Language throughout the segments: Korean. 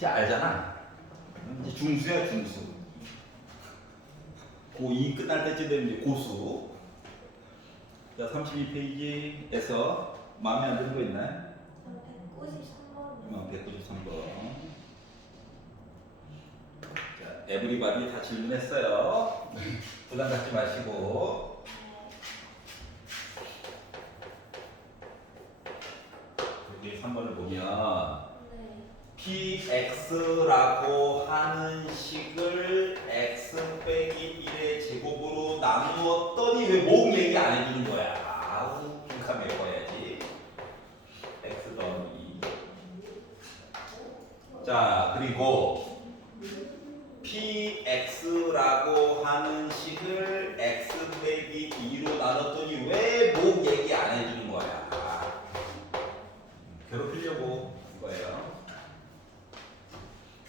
이제 알잖아. 이제 중수야 중수. 고2 끝날 때쯤 되면 이제 고수. 자 32페이지에서 마음에 안 드는 거 있나요? 193번이요. 193번. 자, 에브리바디 다 질문했어요. 부담 갖지 마시고. 여기 3번을 보면 px라고 하는 식을 x 빼기 1의 제곱으로 나누었더니 왜 목 얘기 안 해주는 거야? 아우, 빈칸 메꿔야지. x 더하기 2. 자, 그리고 px라고 하는 식을 x 빼기 2로 나눴더니 왜 목 얘기 안 해주는 거야? 괴롭히려고 이거예요.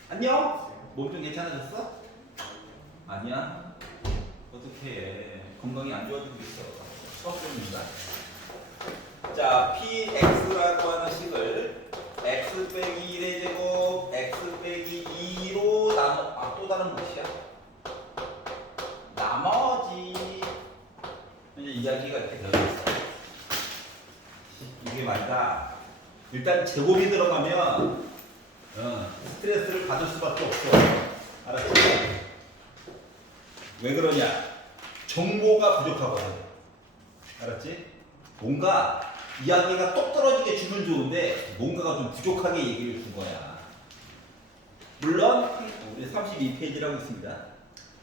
안녕? 몸 좀 괜찮아졌어? 아니야? 어떡해. 건강이 안 좋아지고 있어. 수업 중입니다. 자, px라고 하는 식을 x 빼기 1의 제곱, x 빼기 2로 나눠, 또 다른 것이야. 나머지. 이제 이야기가 이렇게 되어있어. 이게 말이다. 일단 제곱이 들어가면 스트레스를 받을 수밖에 없어. 알았지? 왜 그러냐? 정보가 부족하거든. 알았지? 뭔가 이야기가 똑 떨어지게 주면 좋은데 뭔가가 좀 부족하게 얘기를 준 거야. 물론 우리 32페이지라고 있습니다.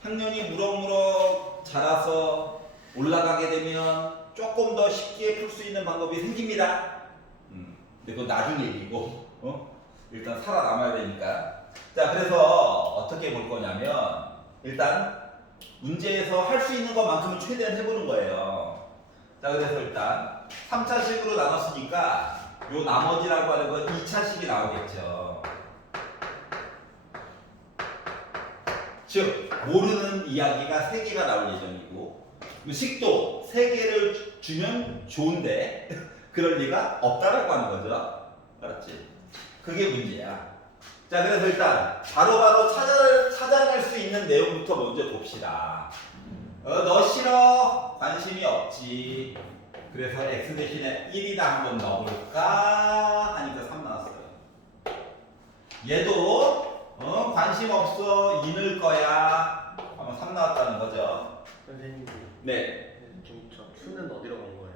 학년이 무럭무럭 자라서 올라가게 되면 조금 더 쉽게 풀 수 있는 방법이 생깁니다. 근데 그건 나중 얘기고, 일단 살아남아야 되니까. 자, 그래서 어떻게 볼 거냐면, 일단 문제에서 할 수 있는 것만큼은 최대한 해보는 거예요. 자, 그래서 일단 3차식으로 나눴으니까 요 나머지라고 하는 건 2차식이 나오겠죠. 즉, 모르는 이야기가 3개가 나올 예정이고, 식도 3개를 주면 좋은데, 그럴 리가 없다라고 하는 거죠. 알았지? 그게 문제야. 자, 그래서 일단 바로바로 찾아낼 수 있는 내용부터 먼저 봅시다. 너 싫어? 관심이 없지. 그래서 x 대신에 1이다 한번 넣어볼까? 하니까 3 나왔어요. 얘도 관심 없어. 2 넣을 거야. 아마 3 나왔다는 거죠. 선생님, 네. 지금 저 Q는 어디로 간 거예요?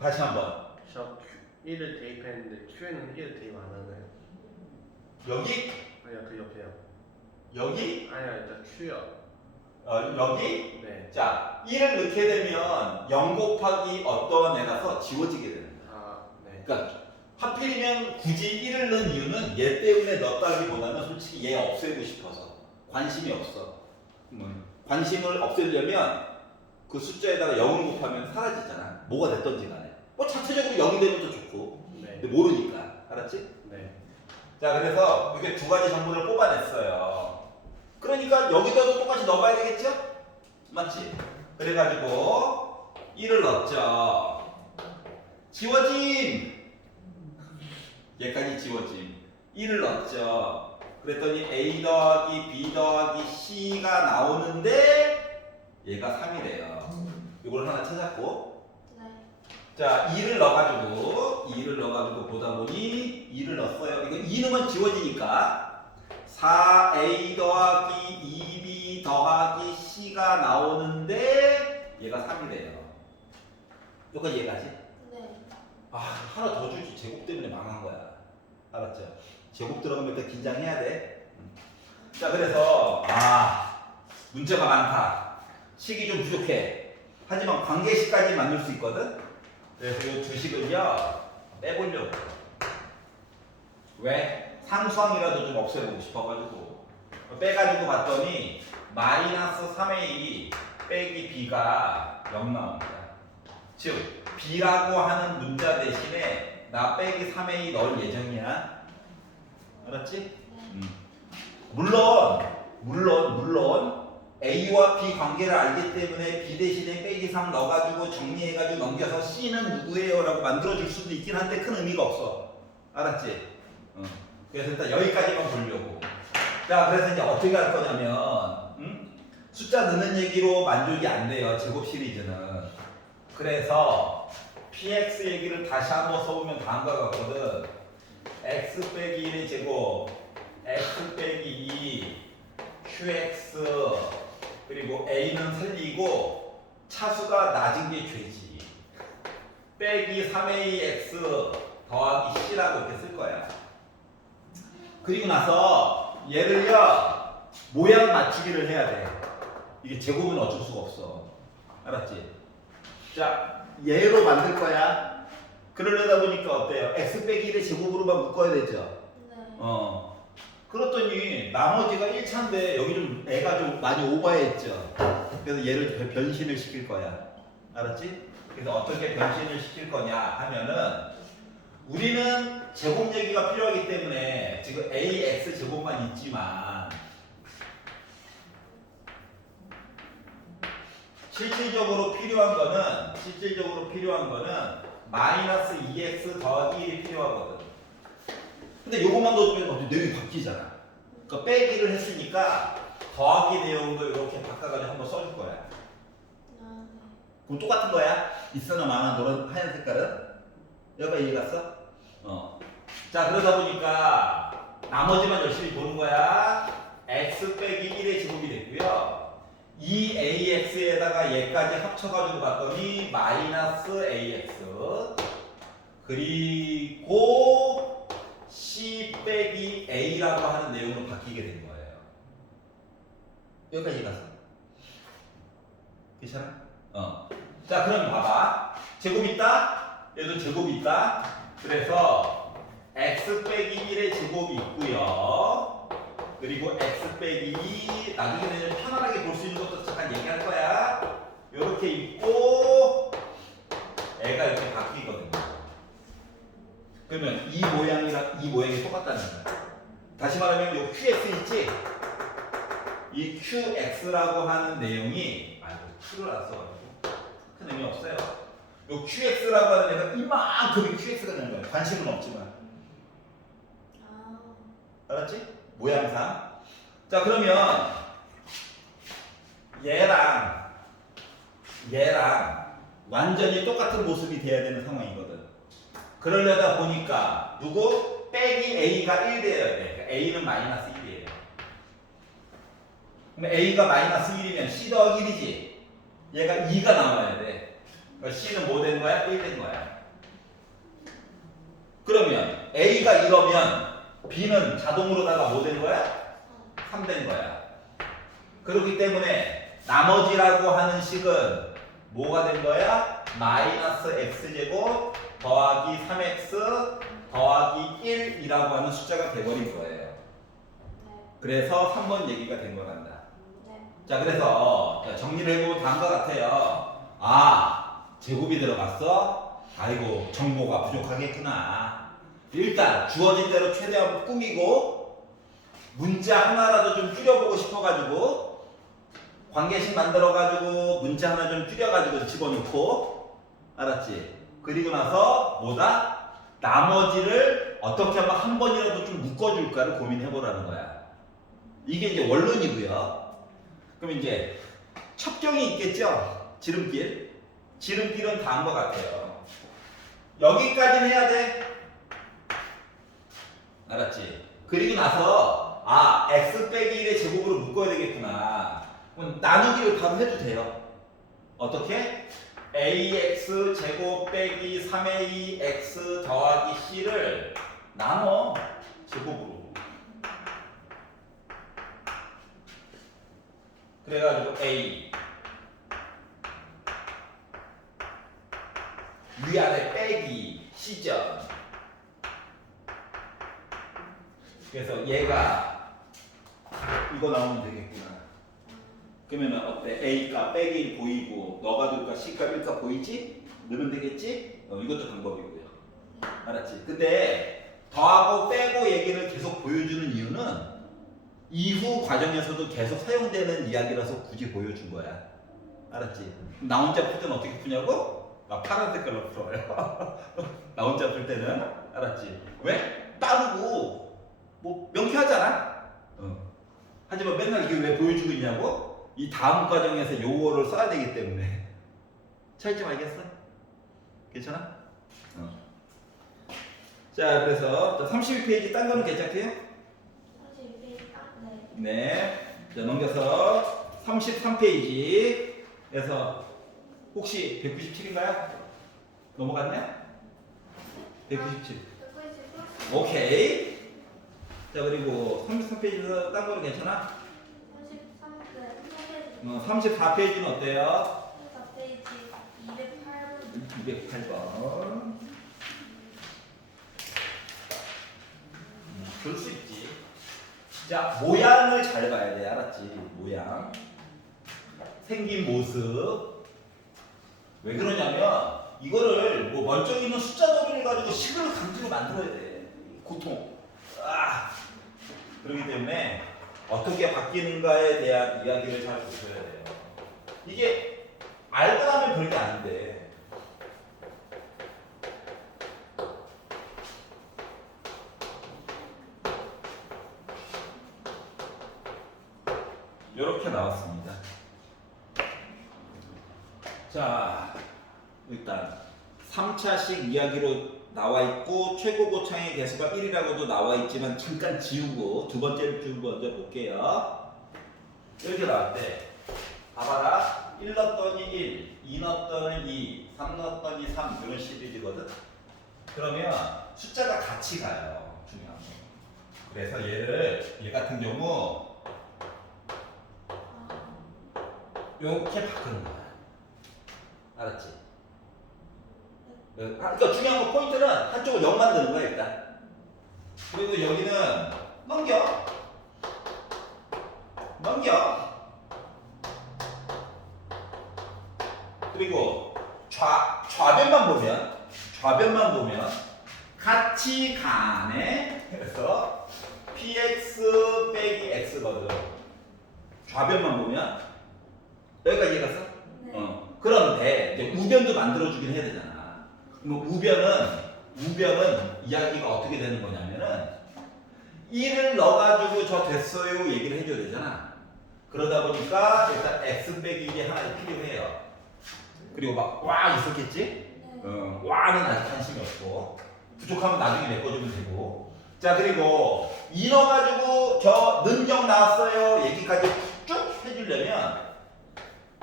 다시 한번. 저 Q, 1을 대입했는데 Q에는 1을 대입 안 하나요? 여기? 아니요, 그 옆에요. 여기? 아니요, 일단 Q요. 여기? 네. 자, 1을 넣게 되면 0 곱하기 어떠한 애라서 지워지게 되는 거야. 아, 네. 그러니까 하필이면 굳이 1을 넣은 이유는 얘 때문에 넣었다기보다는 솔직히 얘 없애고 싶어서 관심이 없어. 관심을 없애려면 그 숫자에다가 0을 곱하면 사라지잖아. 뭐가 됐던지 간에. 뭐 자체적으로 0이 되면 더 좋고. 네. 근데 모르니까. 알았지? 네. 자, 그래서 이렇게 두 가지 정보를 뽑아냈어요. 그러니까 여기다도 똑같이 넣어봐야 되겠죠? 맞지? 그래가지고 1을 넣었죠. 지워짐! 얘까지 지워짐. 1을 넣었죠. 그랬더니 A 더하기 B 더하기 C가 나오는데 얘가 3이래요. 이걸 하나 찾았고, 자 2를 넣어가지고 보다 보니 2를 넣었어요. 이거 2 넣으면 지워지니까 4A 더하기 2B 더하기 C가 나오는데 얘가 3이래요. 여기까지 이해가지? 네. 아, 하나 더 주지. 제곱 때문에 망한 거야. 알았죠? 제곱 들어가면 일단 긴장해야 돼. 자, 그래서 문제가 많다. 식이 좀 부족해. 하지만 관계식까지 만들 수 있거든. 그래서 이 두 식을요 빼보려고. 왜? 상수항이라도 좀 없애보고 싶어가지고 빼가지고 봤더니 마이너스 3a 빼기 b가 0 나옵니다. 즉 b라고 하는 문자 대신에 나 빼기 3a 넣을 예정이야. 알았지? 네. 물론 A와 B 관계를 알기 때문에 B 대신에 빼기 3 넣어가지고 정리해가지고 넘겨서 C는 누구예요? 라고 만들어줄 수도 있긴 한데 큰 의미가 없어. 알았지? 그래서 일단 여기까지만 보려고. 자, 그래서 이제 어떻게 할 거냐면, 숫자 넣는 얘기로 만족이 안 돼요. 제곱 시리즈는. 그래서 px 얘기를 다시 한번 써보면 다음과 같거든. x 빼기 1의 제곱, x 빼기 2, qx, 그리고 a는 살리고 차수가 낮은 게 죄지. 빼기 3ax 더하기 c라고 이렇게 쓸 거야. 그리고 나서 얘를요 모양 맞추기를 해야 돼. 이게 제곱은 어쩔 수가 없어. 알았지? 자, 얘로 만들 거야. 그러려다 보니까 어때요? x 빼기 1의 제곱으로만 묶어야 되죠. 네. 그렇더니 나머지가 1차인데 여기 좀 애가 좀 많이 오버했죠. 그래서 얘를 변신을 시킬 거야. 알았지? 그래서 어떻게 변신을 시킬 거냐 하면은 우리는 제곱 얘기가 필요하기 때문에 지금 ax 제곱만 있지만 실질적으로 필요한 거는 마이너스 2x 더하기 1이 필요하거든. 근데 요것만 넣어주면 내용이 바뀌잖아. 그러니까 빼기를 했으니까 더하기 내용도 이렇게 바꿔가지고 한번 써줄 거야. 그럼 똑같은 거야. 있으나 마나 노란 하얀 색깔은 여기가 이해 갔어? 자, 그러다 보니까 나머지만 열심히 보는 거야. x 빼기 1의 제곱이 됐고요. 이 ax에다가 얘까지 합쳐가지고 봤더니 마이너스 ax 그리고 c 빼기 a라고 하는 내용으로 바뀌게 된 거예요. 여기까지 가서 괜찮아? 자, 그럼 봐봐. 제곱 있다. 얘도 제곱이 있다. 그래서 x 빼기 1의 제곱이 있고요. 그리고 x 빼기 2 나중에는 편안하게 볼 수 있는 것도 잠깐 얘기할 거야. 이렇게 있고 애가 이렇게 바뀌거든요. 그러면 이 모양이랑 이 모양이 똑같다는 거야. 다시 말하면 이 qx 있지? 이 qx라고 하는 내용이 q를 안 써가지고 큰 의미 없어요. 이 qx라고 하는 애가 이만큼이 qx가 되는 거야. 관심은 없지만. 알았지? 모양상. 자, 그러면 얘랑 완전히 똑같은 모습이 돼야 되는 상황이거든. 그러려다 보니까 누구? 빼기 a가 1 돼야 돼. 그러니까 a는 마이너스 1이에요. 그럼 a가 마이너스 1이면 c 더하기 1이지. 얘가 2가 나와야 돼. 그러니까 c는 뭐 된 거야? 1 된 거야. 그러면 a가 이러면 b는 자동으로다가 뭐 된 거야? 3 된 거야. 그렇기 때문에 나머지라고 하는 식은 뭐가 된 거야? 마이너스 x제곱 더하기 3x 더하기 1이라고 하는 숫자가 돼버린 거예요. 그래서 3번 얘기가 된 거란다. 자, 그래서 정리를 해보면 다음과 같아요. 제곱이 들어갔어? 아이고, 정보가 부족하겠구나. 일단 주어진 대로 최대한 꾸미고 문자 하나라도 좀 줄여보고 싶어가지고 관계식 만들어가지고 문자 하나 좀 줄여가지고 집어넣고, 알았지? 그리고 나서 뭐다? 나머지를 어떻게 하면 한 번이라도 좀 묶어줄까를 고민해보라는 거야. 이게 이제 원론이고요. 그럼 이제 첩경이 있겠죠? 지름길은 다음과 같아요. 여기까지는 해야 돼. 알았지? 그리고 나서 x 빼기 1의 제곱으로 묶어야 되겠구나. 그럼 나누기를 바로 해도 돼요. 어떻게? ax 제곱 빼기 3ax 더하기 c를 나눠 제곱으로. 그래가지고 a 위아래 빼기 c죠. 그래서 얘가 이거 나오면 되겠구나. 그러면 어때? A값 빼기 1 보이고 너가 둘까 C값 1값 보이지? 넣으면 되겠지? 이것도 방법이고요. 알았지? 근데 더하고 빼고 얘기를 계속 보여주는 이유는 이후 과정에서도 계속 사용되는 이야기라서 굳이 보여준 거야. 알았지? 나 혼자 풀 때는 어떻게 푸냐고? 나 파란 색깔로 풀어요. 나 혼자 풀 때는. 알았지? 왜? 빠르고 뭐 명쾌하잖아. 하지만 맨날 이게 왜 보여주고 있냐고? 이 다음 과정에서 요거를 써야 되기 때문에. 차이점 알겠어? 괜찮아? 자, 그래서 32페이지 딴 거는 괜찮게요? 32페이지 딱 네. 네. 자, 넘겨서 33페이지에서 혹시 197인가요? 넘어갔네? 197. 오케이. 자, 그리고 33페이지에서 딴 거는 괜찮아? 34페이지는 어때요? 34페이지 208번. 208번. 그럴 수 있지. 자, 모양을 잘 봐야 돼. 알았지? 모양. 생긴 모습. 왜 그러냐면 이거를 뭐 멀쩡히 있는 숫자 놀이를 가지고 식을 강제로 만들어야 돼. 고통. 그렇기 때문에 어떻게 바뀌는가에 대한 이야기를 잘 보셔야 돼요. 이게 알고 나면 별게 아닌데. 이렇게 나왔습니다. 자, 일단 3차식 이야기로 나와 있고 최고 고창의 개수가 1이라고도 나와 있지만 잠깐 지우고 두 번째를 쭉 먼저 볼게요. 이렇게 나왔대. 봐봐라. 1 넣었더니 1, 2 넣었더니 2, 3 넣었더니 3 이런 시리즈거든. 그러면 숫자가 같이 가요. 중요한 거. 그래서 얘 같은 경우 이렇게 바꾸는 거야. 알았지? 그러니까 중요한 거 포인트는 한쪽을 0 만드는 거야 일단. 그리고 여기는 넘겨. 그리고 좌변만 보면 같이 가네. 그래서 px 빼기 x거든. 좌변만 보면 여기까지 이해갔어? 네. 그런데 이제 우변도 만들어주긴 해야 되잖아. 그럼 우변은 이야기가 어떻게 되는 거냐면은 1을 넣어가지고 저 됐어요 얘기를 해줘야 되잖아. 그러다 보니까 일단 x 빼기 1이 하나 필요해요. 그리고 막 와 있었겠지? 네. 와는 아직 관심이 없고 부족하면 나중에 메꿔주면 되고. 자, 그리고 2 넣어가지고 저 능력 나왔어요 얘기까지 쭉 해주려면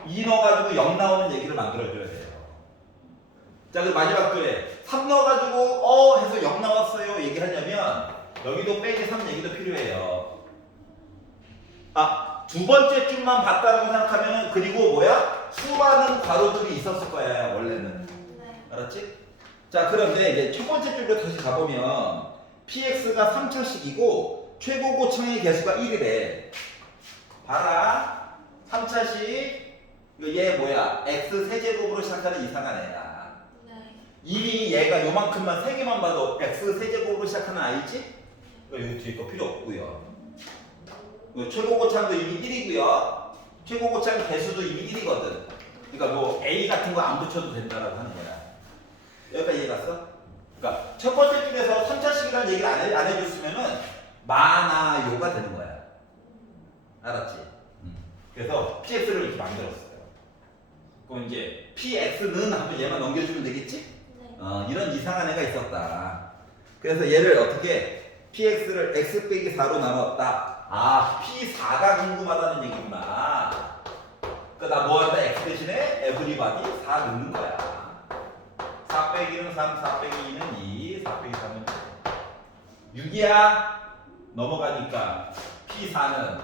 2 넣어가지고 0 나오는 얘기를 만들어줘야 돼요. 자, 그 마지막 줄에 3 넣어가지고 해서 0 나왔어요 얘기하려면 여기도 빼기 3 얘기도 필요해요. 두 번째 줄만 봤다고 생각하면은 그리고 뭐야? 수많은 괄호들이 있었을 거야 원래는. 네. 알았지? 자, 그런데 이제 첫 번째 줄로 다시 가보면 px가 3차식이고 최고 고창의 개수가 1이래. 봐라. 3차식 얘 뭐야? x 세제곱으로 시작하는 이상한 애야. 네. 이미 얘가 요만큼만 3개만 봐도 x 세제곱으로 시작하는 아이지? 이거 뒤에 거 필요 없고요. 최고 고창도 이미 1이고요. 최고 고창 개수도 이미 1이거든. 그러니까 뭐 a 같은 거 안 붙여도 된다라고 하는 거야. 여기까지 이해 갔어? 그러니까 첫 번째 줄에서 3차식이라는 얘기를 안 해줬으면은 마나요가 되는 거야. 알았지? 그래서 px를 이렇게 만들었어요. 그럼 이제 px는 하면 얘만 넘겨주면 되겠지? 네. 이런 이상한 애가 있었다. 그래서 얘를 어떻게 px를 x 빼기 4로 나눴다. p4가 궁금하다는 얘기구나. 그러니까 나 뭐 한다? x 대신에 everybody 4 넣는 거야. 4 빼기는 3, 4 빼기 2는 2, 4 빼기 3은 6이야. 넘어가니까 p4는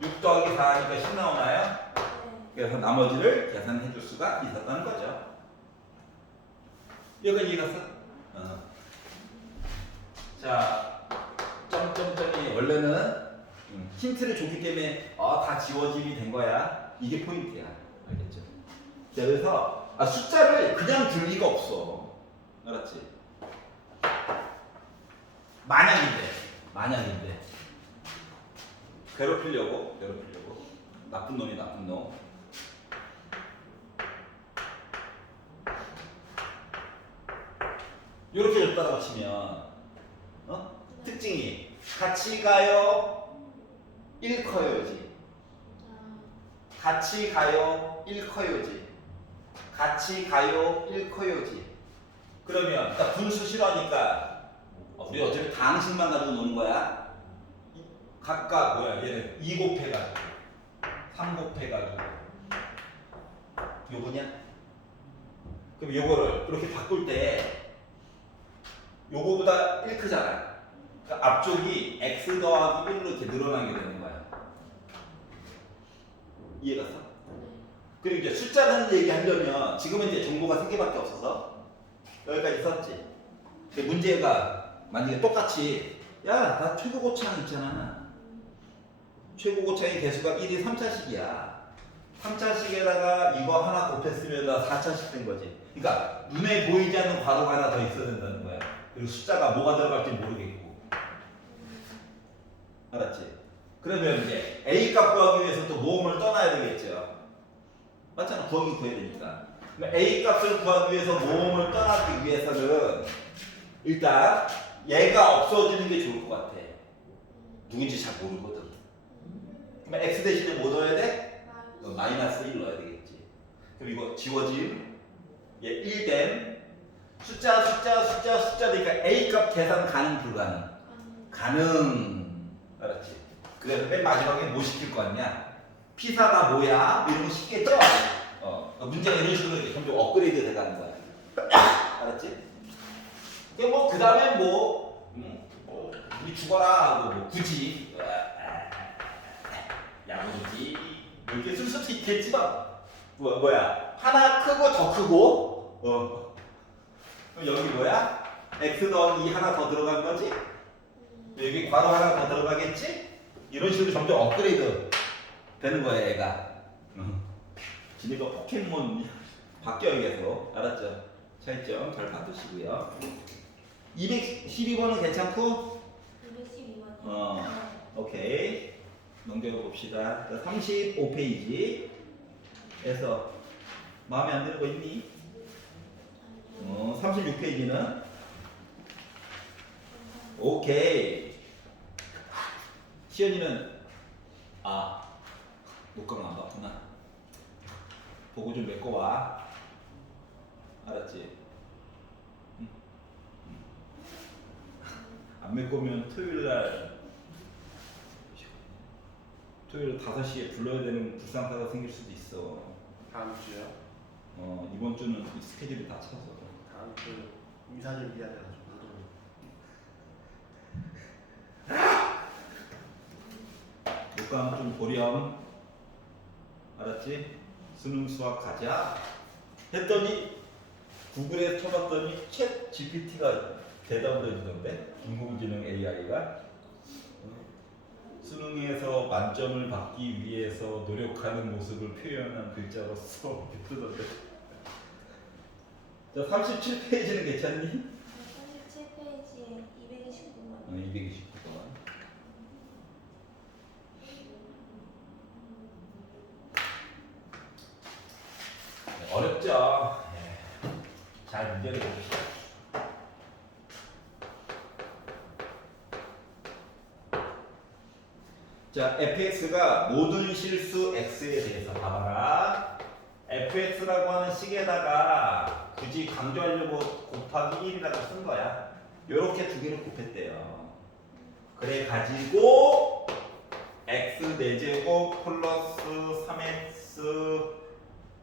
6 더하기 4니까 10 나오나요? 네. 그래서 나머지를 계산해 줄 수가 있었다는 거죠. 여기까지 이해갔어? 자, 점점점이 원래는 힌트를 줬기 때문에 다 지워짐이 된 거야. 이게 포인트야. 알겠죠? 자, 그래서 숫자를 그냥 줄 리가 없어. 알았지? 만약인데 괴롭히려고 나쁜 놈이 나쁜 놈. 이렇게 줬다고 치면 특징이 같이 가요 1 커요지, 같이 가요 1 커요지, 같이 가요 1 커요지. 그러면 나 분수 싫어하니까 우리 어차피 당식만 가지고 노는 거야. 각각 뭐야 얘는 2 곱해가지고 3 곱해가지고 요거냐? 그럼 요거를 그렇게 바꿀 때 요거보다 1 크잖아. 그러니까 앞쪽이 x 더하기 1로 이렇게 늘어나게 되는 거야. 이해갔어? 그리고 이제 숫자는 얘기하려면 지금은 이제 정보가 3개밖에 없어서 여기까지 썼지. 근데 문제가 만약에 똑같이 야, 나 최고고창 있잖아. 최고고창의 개수가 1이 3차식이야. 3차식에다가 이거 하나 곱했으면 나 4차식 된 거지. 그러니까 눈에 보이지 않는 괄호가 하나 더 있어야 된다는 거야. 그리고 숫자가 뭐가 들어갈지 모르겠고. 알았지? 그러면 이제 A 값 구하기 위해서 또 모음을 떠나야 되겠죠. 맞잖아. 구하기 구해야 되니까. 그럼 A 값을 구하기 위해서 모음을 떠나기 위해서는 일단 얘가 없어지는 게 좋을 것 같아. 누군지 잘 모르거든. 그럼 X 대신에 뭐 넣어야 돼? 마이너스 1 넣어야 되겠지. 그럼 이거 지워짐. 얘 1됨. 숫자 되니까 A 값 계산 가능 불가능? 가능. 알았지? 그래서 맨 마지막에 뭐 시킬 거 같냐? 피사가 뭐야? 이런 거 시키겠죠? 문제가 이런 식으로 이렇게 점점 업그레이드 돼가는 거야. 알았지? 그 다음에 우리 죽어라 하고 굳이 야무지 이렇게 쓸 수도 있겠지만 뭐야 하나 크고 더 크고 그럼 여기 뭐야? x 더하기 2 하나 더 들어간 거지? 여기 괄호 하나 더 들어가겠지? 이런 식으로 점점 업그레이드 되는 거야 얘가. 지네가 포켓몬 바뀌어야겠어. 알았죠? 차이점 잘 받으시고요. 212번은 괜찮고? 212번. 오케이. 넘겨봅시다. 35페이지에서 마음에 안 드는 거 있니? 36페이지는? 오케이. 시연이는 녹감을 안 봤구나. 보고 좀 메꿔와. 알았지? 안 메꾸면 토요일 5시에 불러야 되는 불상사가 생길 수도 있어. 다음 주요? 이번 주는 스케줄이 다 차서. 다음 주 이사 준비해야 돼가지고. 녹감 좀 보렴. 알았지? 수능 수학 가자 했더니 구글에 쳐봤더니 챗 GPT가 대답을 해주던데. 인공지능 AI가 수능에서 만점을 받기 위해서 노력하는 모습을 표현한 글자로서 뜨던데. 자, 37페이지는 괜찮니? 37페이지에 229번. 229번. 어렵죠? 잘 문제를 봅시다. 자, fx가 모든 실수 x에 대해서 봐봐라. fx라고 하는 식에다가 굳이 강조하려고 곱하기 1이라고 쓴 거야. 요렇게 두 개를 곱했대요. 그래 가지고 x 4제곱 플러스 3x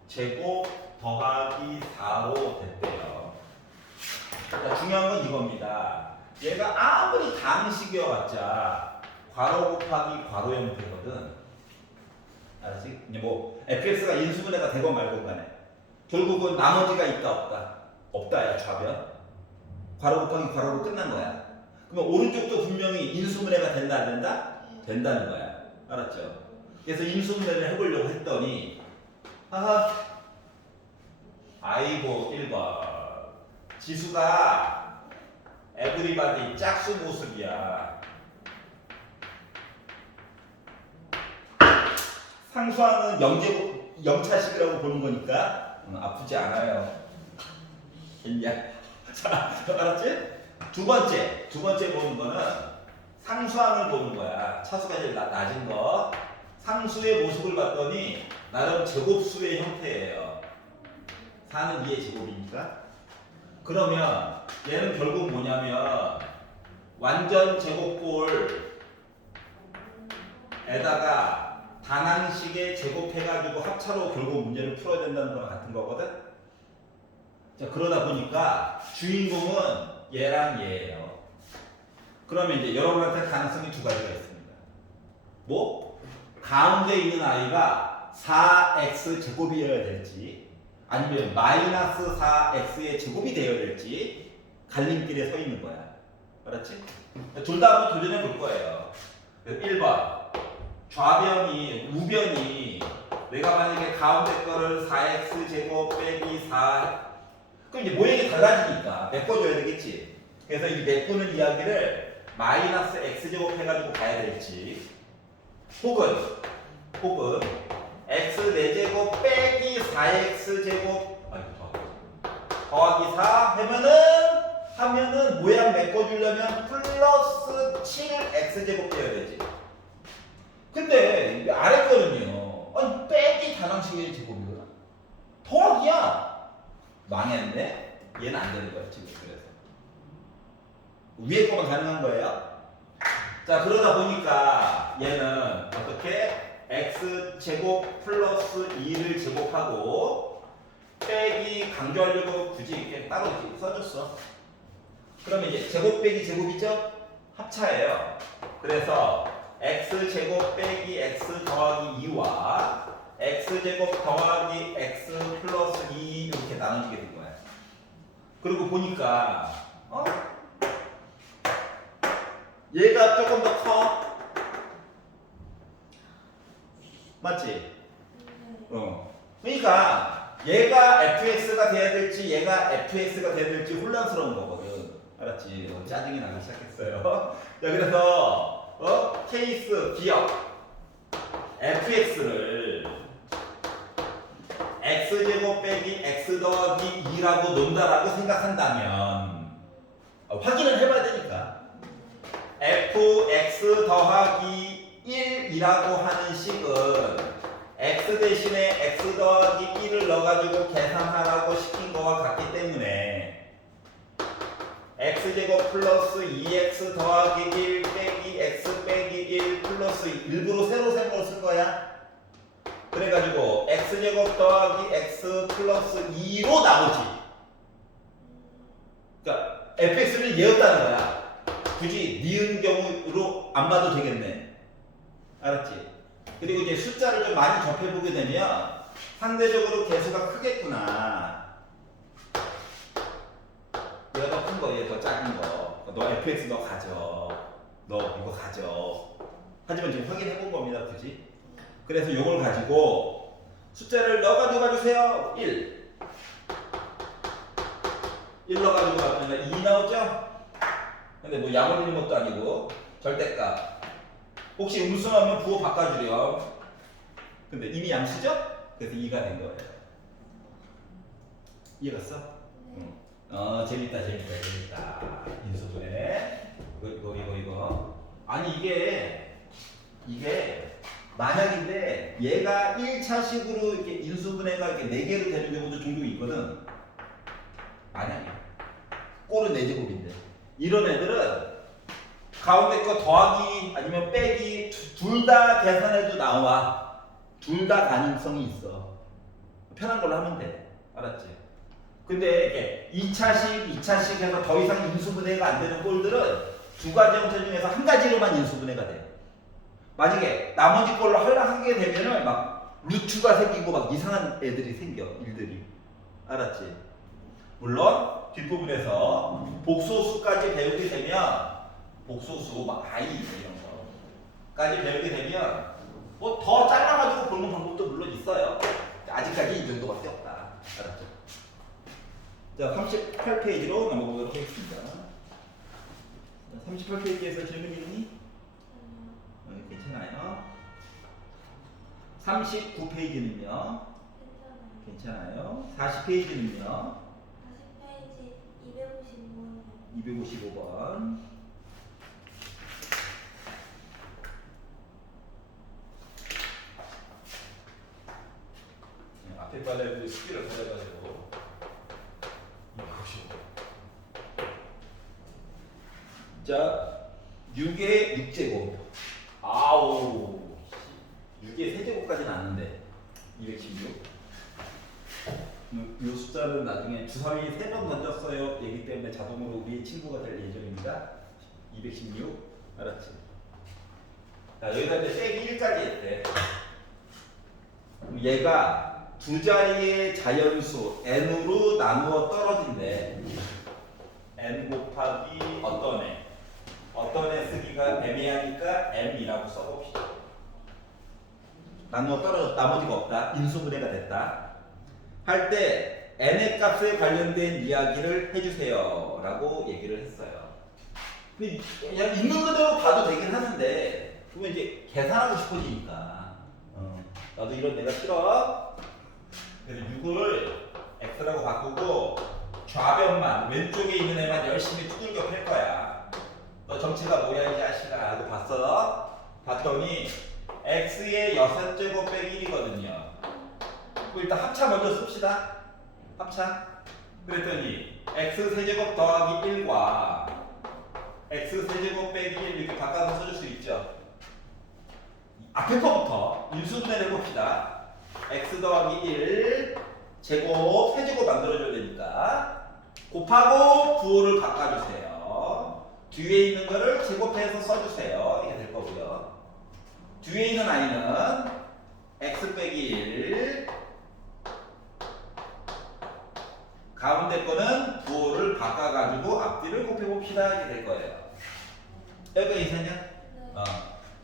제곱 더하기 4로 됐대요. 자, 중요한 건 이겁니다. 얘가 아무리 당식이어봤자 괄호 곱하기 괄호 형태거든. 알았지? 이제 fx가 인수분해가 되건 말건 간에 결국은 나머지가 있다 없다? 없다야 좌변. 괄호 곱하기 괄호로 끝난 거야. 그러면 오른쪽도 분명히 인수분해가 된다 안 된다? 된다는 거야. 알았죠? 그래서 인수분해를 해보려고 했더니 아이고 1번 지수가 에브리바디 짝수 모습이야. 상수항은 영제곱 0차식이라고 보는 거니까 아프지 않아요. 됐냐? 자, 알았지? 두 번째 보는 거는 상수항을 보는 거야. 차수가 제일 낮은 거. 상수의 모습을 봤더니 나름 제곱수의 형태예요. 4는 2의 제곱이니까. 그러면 얘는 결국 뭐냐면 완전 제곱골에다가 단항식에 제곱해가지고 합차로 결국 문제를 풀어야 된다는 거랑 같은 거거든. 자, 그러다 보니까 주인공은 얘랑 얘예요. 그러면 이제 여러분한테 가능성이 두 가지가 있습니다. 뭐? 가운데 있는 아이가 4x 제곱이어야 될지 아니면 마이너스 4x의 제곱이 되어야 될지 갈림길에 서 있는 거야. 알았지? 둘 다 한번 도전해 볼 거예요. 1번 우변이 내가 만약에 가운데 거를 4x 제곱 빼기 4 그럼 이제 모양이 달라지니까 메꿔줘야 되겠지. 그래서 이 메꾸는 이야기를 마이너스 x제곱 해가지고 가야 될지 혹은 x 4제곱 빼기 4x제곱 더하기 4 하면은 모양 메꿔주려면 플러스 7x제곱 돼야 되지. 근데 아래 거는요, 아니 빼기 단항식의 제곱이거든. 더하기야. 망했네. 얘는 안 되는 거야 지금. 그래서 위에 거만 가능한 거예요. 자, 그러다 보니까 얘는 어떻게 x제곱 플러스 2를 제곱하고 빼기 강조하려고 굳이 이렇게 따로 이렇게 써줬어. 그러면 이제 제곱 빼기 제곱이죠? 합차예요. 그래서 x제곱 빼기 x 더하기 2와 x제곱 더하기 x 플러스 2 이렇게 나눠지게 된 거야. 그리고 보니까 얘가 조금 더 커. 맞지? 그러니까 얘가 fx가 돼야 될지 얘가 fx가 돼야 될지 혼란스러운 거거든. 알았지? 짜증이 나기 시작했어요. 자, 그래서 케이스 기억 fx를 x제곱 빼기 x 더하기 2라고 논다라고 생각한다면 확인을 해봐야 되니까 fx 더하기 1이라고 하는 식은 x 대신에 x 더하기 1을 넣어가지고 계산하라고 시킨 거와 같기 때문에 x제곱 플러스 2x 더하기 1 빼기 x 빼기 1 플러스 일부러 세로 세모를 쓴 거야. 그래가지고 x제곱 더하기 x 플러스 2로 나오지. 그러니까 fx는 얘였다는 거야. 굳이 니은 경우로 안 봐도 되겠네. 알았지? 그리고 이제 숫자를 좀 많이 접해보게 되면 상대적으로 개수가 크겠구나. 얘가 더 큰 거, 얘 더 작은 거. 너 fx 너 가져. 너 이거 가져. 하지만 지금 확인해 본 겁니다, 굳이. 그래서 이걸 가지고 숫자를 넣어가지고 가주세요. 1 넣어가지고 가면 2 나오죠? 근데 뭐 약 올리는 것도 아니고 절대값. 혹시 음수하면 부호 바꿔주렴. 근데 이미 양수죠? 그래서 2가 된 거예요. 이해갔어? 응. 재밌다. 인수분해. 이거. 아니 이게 만약인데 얘가 1차식으로 이렇게 인수분해가 이렇게 4개로 되는 경우도 종종 있거든. 만약에 꼴은 4제곱인데 이런 애들은 가운데 거 더하기 아니면 빼기 둘 다 계산해도 나와. 둘 다 가능성이 있어. 편한 걸로 하면 돼. 알았지? 근데 이렇게 2차식 해서 더 이상 인수분해가 안 되는 꼴들은 두 가지 형태 중에서 한 가지로만 인수분해가 돼. 만약에 나머지 걸로 하게 되면은 막 루트가 생기고 막 이상한 애들이 생겨. 일들이. 알았지? 물론 뒷부분에서 복소수까지 배우게 되면 복소수 막 i 이런 거까지 배우게 되면 뭐 더 잘라가지고 보는 방법도 물론 있어요. 아직까지 이 정도밖에 없다. 알았죠? 자, 38페이지로 넘어가도록 하겠습니다. 38페이지에서 질문 있니? 괜찮아요. 39페이지는요? 괜찮아요. 괜찮아요. 40페이지는요? 40페이지 255원이요. 255번. 앞에 빨래도 스피를 더해가지고 255. 자, 6의 6제곱. 아우. 6의 세제곱까지는 아는데 216. 이 숫자는 나중에 주사위 3번 던졌어요. 얘기 때문에 자동으로 우리 친구가 될 예정입니다. 216. 알았지? 자, 여기다 이제 빼기 1까지 했대. 그럼 얘가 두 자리의 자연수 n으로 나누어 떨어진대. n 곱하기 어떤 애? 어떤 애 쓰기가 애매하니까 m이라고 써봅시다. 나누어 떨어졌, 나머지가 없다. 인수분해가 됐다. 할 때 n의 값에 관련된 이야기를 해주세요 라고 얘기를 했어요. 근데 그냥 있는 그대로 봐도 되긴 하는데 그러면 이제 계산하고 싶어지니까 나도 이런 데가 싫어. 그래서 6을 x라고 바꾸고 좌변만 왼쪽에 있는 애만 열심히 두들겨 팰 거야. 너 정체가 뭐야 이 자식아 하고 봤어? 봤더니 x의 6제곱 빼기 1이거든요. 일단 합차 먼저 씁시다. 합차. 그랬더니 x 세제곱 더하기 1과 x 세제곱 빼기 1 이렇게 바꿔서 써줄 수 있죠. 앞에 거부터 인수분해를 해봅시다. x 더하기 1 제곱 세제곱 만들어줘야 되니까 곱하고 부호를 바꿔주세요. 뒤에 있는 거를 제곱해서 써주세요. 이게 될 거고요. 뒤에 있는 i는 x 빼기 1 가운데 거는 부호를 바꿔가지고 앞뒤를 곱해봅시다. 이렇게 될 거예요. 여기가 이상이야? 네.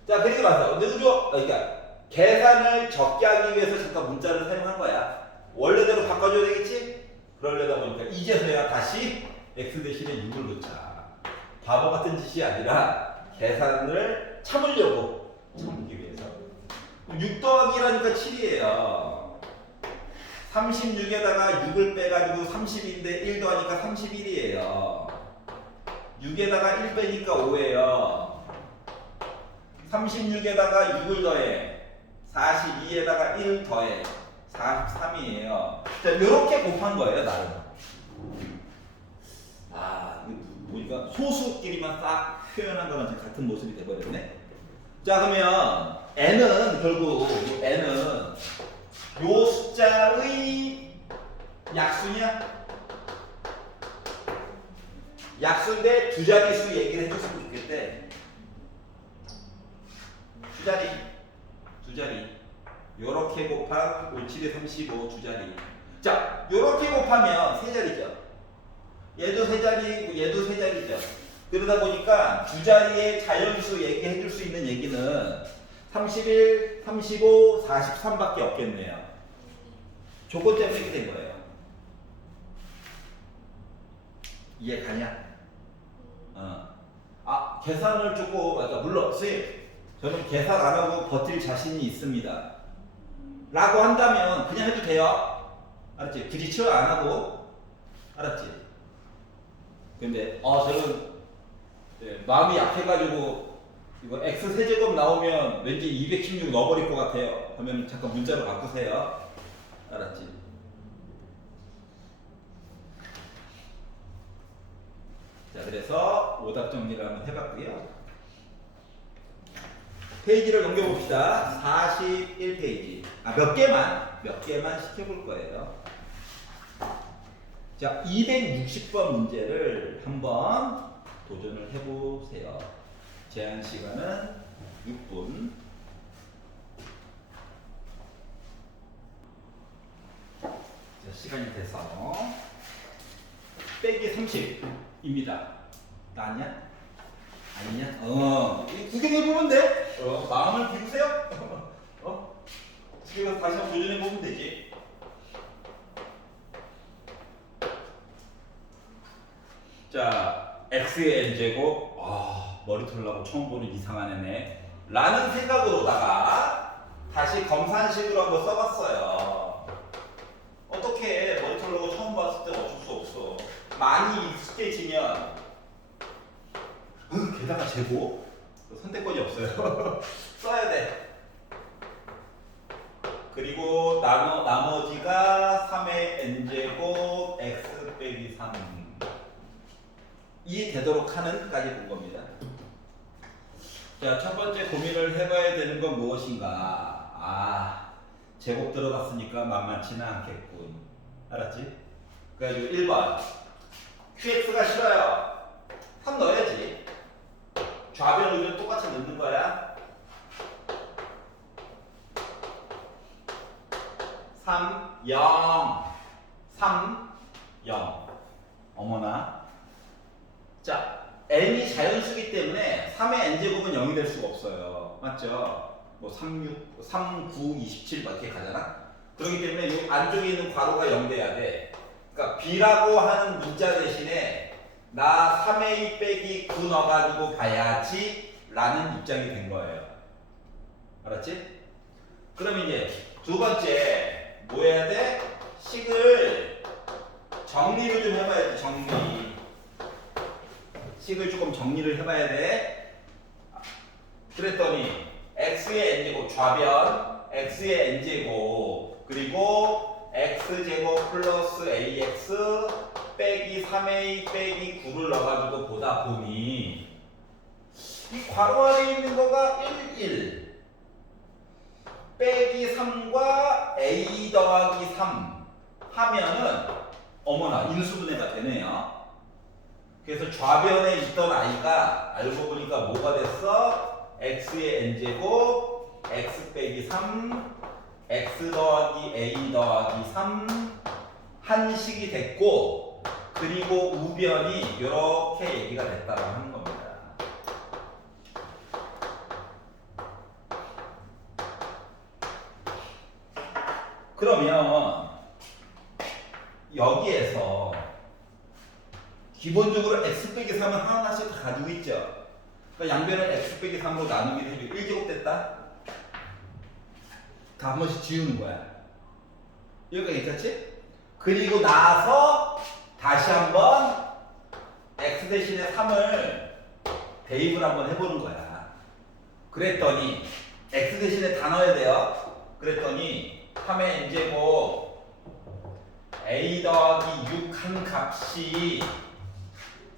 자, 그리고 나서 그러니까 계산을 적게 하기 위해서 잠깐 문자를 사용한 거야. 원래대로 바꿔줘야 되겠지? 그러려다 보니까 이제서야 다시 x 대신에 6을 넣자. 바보 같은 짓이 아니라 계산을 참기 위해서. 6 더하기라니까 7이에요. 36에다가 6을 빼가지고 30인데 1 더하니까 31이에요. 6에다가 1 빼니까 5예요. 36에다가 6을 더해 42에다가 1 더해 43이에요. 자, 이렇게 곱한 거예요, 나름. 아, 이거 보니까 소수끼리만 싹 표현한 거랑 같은 모습이 돼버렸네. 자, 그러면 n은 결국 n은 요 숫자의 약수냐? 약수인데 두 자릿수 얘기를 해줬으면 좋겠대. 두 자리. 요렇게 곱한 57에 35 두 자리. 자, 요렇게 곱하면 세 자리죠. 얘도 세 자리고 얘도 세 자리죠. 그러다 보니까 두 자리의 자연수 얘기해 줄 수 있는 얘기는 31, 35, 43밖에 없겠네요. 조건 때문에 이렇게 된 거예요. 이해 가냐? 계산을 조금, 물론, 선생님, 저는 계산 안 하고 버틸 자신이 있습니다. 라고 한다면 그냥 해도 돼요. 알았지? 굳이 치료 안 하고. 알았지? 근데, 저는 마음이 약해가지고 이거 x 세제곱 나오면 왠지 216 넣어버릴 것 같아요. 그러면 잠깐 문자로 바꾸세요. 알았지? 자, 그래서 오답 정리를 한번 해봤고요. 페이지를 넘겨봅시다. 41페이지. 몇 개만 시켜볼 거예요. 자, 260번 문제를 한번 도전을 해보세요. 제한 시간은 6분. 자, 시간이 돼서 빼기 30입니다. 나냐? 아니냐? 구경해보면 돼. 마음을 비우세요. 집에 가서 다시 한번 도전해보면 되지. 자, x의 n제곱. 머리 털라고 처음 보는 이상한 애네. 라는 생각으로다가 다시 검산식으로 한번 써봤어요. 어떻게 머리털로고 처음 봤을 때 어쩔 수 없어. 많이 익숙해지면 게다가 제곱 선택권이 없어요. 써야 돼. 그리고 나머지가 3의 n제곱 x 빼기 3 이 되도록 하는까지 본 겁니다. 자, 첫 번째 고민을 해봐야 되는 건 무엇인가? 제곱 들어갔으니까 만만치는 않겠군. 알았지? 그래가지고 1번 qx가 싫어요. 3 넣어야지. 좌변 우변 똑같이 넣는 거야. 3, 0 3, 0 어머나. 자, n이 자연수기 때문에 3의 n제곱은 0이 될 수가 없어요. 맞죠? 뭐 3, 9, 27 이렇게 가잖아? 그렇기 때문에 이 안쪽에 있는 괄호가 0 돼야 돼. 그러니까 b라고 하는 문자 대신에 나 3a 빼기 9 넣어가지고 봐야지 라는 입장이 된 거예요. 알았지? 그럼 이제 두 번째 뭐 해야 돼? 식을 정리를 좀 해봐야지. 식을 조금 정리를 해봐야 돼. 그랬더니 x의 n제곱 좌변 x의 n제곱 그리고 x제곱 플러스 ax 빼기 3a 빼기 9를 넣어가지고 보다 보니 이 괄호 안에 있는 거가 1, 1 빼기 3과 a 더하기 3 하면은 어머나 인수분해가 되네요. 그래서 좌변에 있던 i가 알고 보니까 뭐가 됐어? x의 n제곱 x 빼기 3 x 더하기 a 더하기 3 한식이 됐고 그리고 우변이 이렇게 얘기가 됐다고 하는 겁니다. 그러면 여기에서 기본적으로 x 빼기 3은 하나씩 다 가지고 있죠. 그러니까 양변을 x 빼기 3으로 나누게 되면 1제곱 됐다. 다 한 번씩 지우는 거야. 여기가 괜찮지? 그리고 나서 다시 한번 x 대신에 3을 대입을 한번 해보는 거야. 그랬더니 x 대신에 다 넣어야 돼요. 그랬더니 3의 n제곱 a 더하기 6 한 값이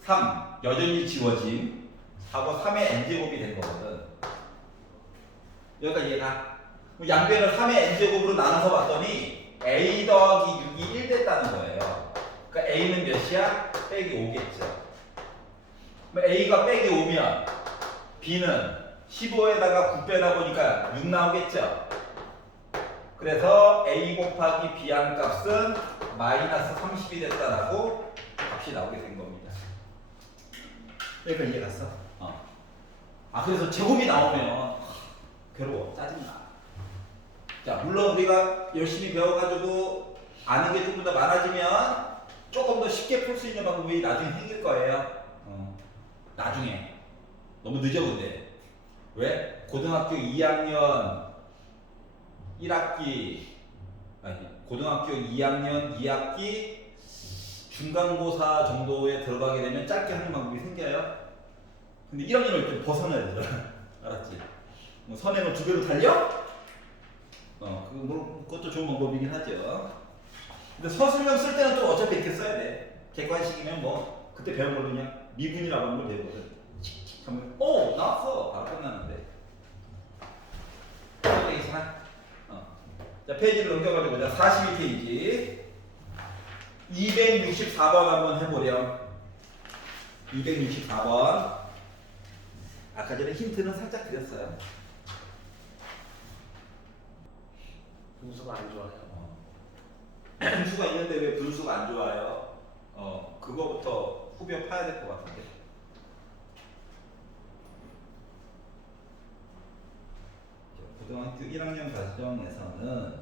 3 여전히 지워짐 하고 3의 n제곱이 된 거거든. 여기까지 이해가? 양변을 3의 n제곱으로 나눠서 봤더니 a 더하기 6이 1 됐다는 거예요. 그러니까 a는 몇이야? 빼기 5겠죠. a가 빼기 5면 b는 15에다가 9 빼다 보니까 6 나오겠죠. 그래서 a 곱하기 b 한 값은 마이너스 30이 됐다라고 값이 나오게 된 겁니다. 여기까지 이해 갔어? 그래서 제곱이 나오면 괴로워, 짜증나. 자, 물론 우리가 열심히 배워가지고 아는 게 조금 더 많아지면 조금 더 쉽게 풀 수 있는 방법이 나중에 생길 거예요. 나중에. 너무 늦어 근데. 왜? 고등학교 2학년 1학기 고등학교 2학년 2학기 중간고사 정도에 들어가게 되면 짧게 하는 방법이 생겨요. 근데 1학년을 좀 벗어나야 되잖아. 알았지? 뭐 선행을 2배로 달려? 그것도 좋은 방법이긴 하죠. 근데 서술형 쓸 때는 또 어차피 이렇게 써야 돼. 객관식이면 뭐 그때 배운 걸로 그냥 미분이라고 하는 걸 배우거든. 칙칙 하면 나왔어. 바로 끝나는데. 괜찮아? 자, 페이지를 넘겨가지고 보자. 42페이지 264번 한번 해보렴. 264번 아까 전에 힌트는 살짝 드렸어요. 분수가 안 좋아요. 분수가 있는데 왜 분수가 안 좋아요? 그거부터 후벼 파야 될 것 같은데. 고등학교 1학년 과정에서는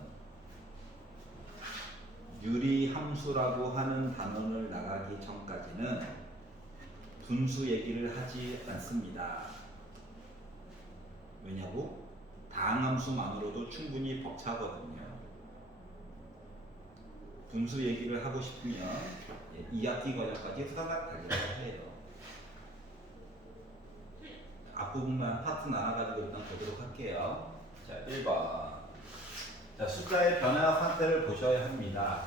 유리함수라고 하는 단원을 나가기 전까지는 분수 얘기를 하지 않습니다. 왜냐고? 다항함수만으로도 충분히 벅차거든요. 분수 얘기를 하고 싶으면 2학기 과정까지 후다닥 달려야 해요. 앞부분만 파트 나눠가지고 일단 보도록 할게요. 자, 1번. 자, 숫자의 변화 상태를 보셔야 합니다.